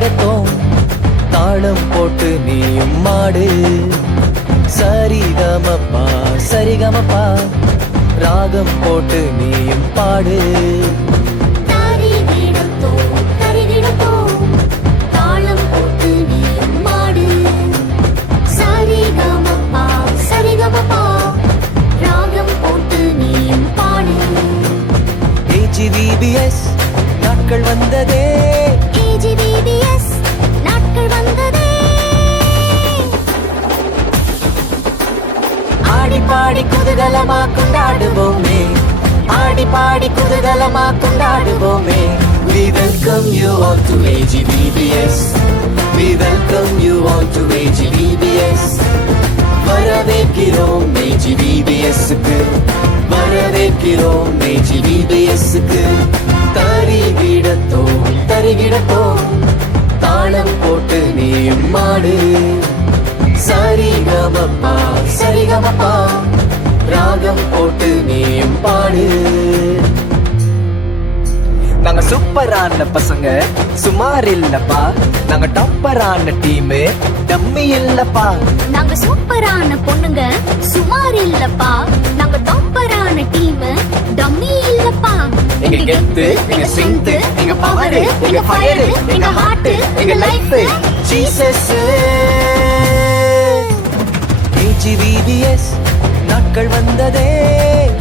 தருகிடத்தோம் தாளம் போட்டு நீயும் மாடு சரிகமப்பா சரிகமப்பா ராகம் போட்டு நீயும் பாடு AGVBS நாட்கள் வந்ததே AGVBS நாட்கள் வந்ததே ஆடி பாடி குதூகலமா கொண்டாடுவோமே ஆடி பாடி குதூகலமா கொண்டாடுவோமே We welcome you all to AGVBS We welcome you all to AGVBS வரவேற்கிறோம் AGVBS-க்கு வரவேற்கிறோம் AGVBS-க்கு தருகிடத்தோம் தாளம் போட்டு நீயும் மாடு சரிகமப்பா சரிகமப்பா ராகம் போட்டு நீயும் பாடு நாங்க சூப்பரான பசங்க சுமார் இல்லப்பா நாங்க டாப்பரான டீம் டம்மி இல்லப்பா நாங்க சூப்பரான பொண்ணுங்க சுமார் இல்லப்பா நாங்க டாப்பரான டீம் டம்மி இல்லப்பா எங்க கெத்து எங்க ஸ்ட்ரெங்த் எங்க பவர் எங்க ஃபயர் எங்க ஹார்ட் எங்க லைஃப் ஜீசஸ் AGVBS நாட்கள் வந்ததே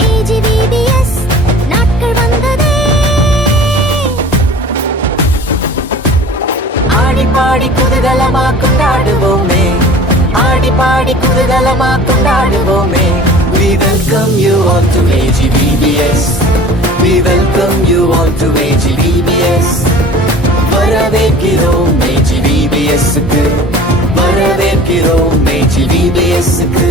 AGVBS நாட்கள் வந்ததே ஆடி பாடி குதூகலமா கொண்டாடுவோமே ஆடி பாடி குதூகலமா கொண்டாடுவோமே We welcome you all to AGVBS We welcome you all to AGVBS வரவேற்கிறோம் AGVBS-க்கு வரவேற்கிறோம் AGVBS-க்கு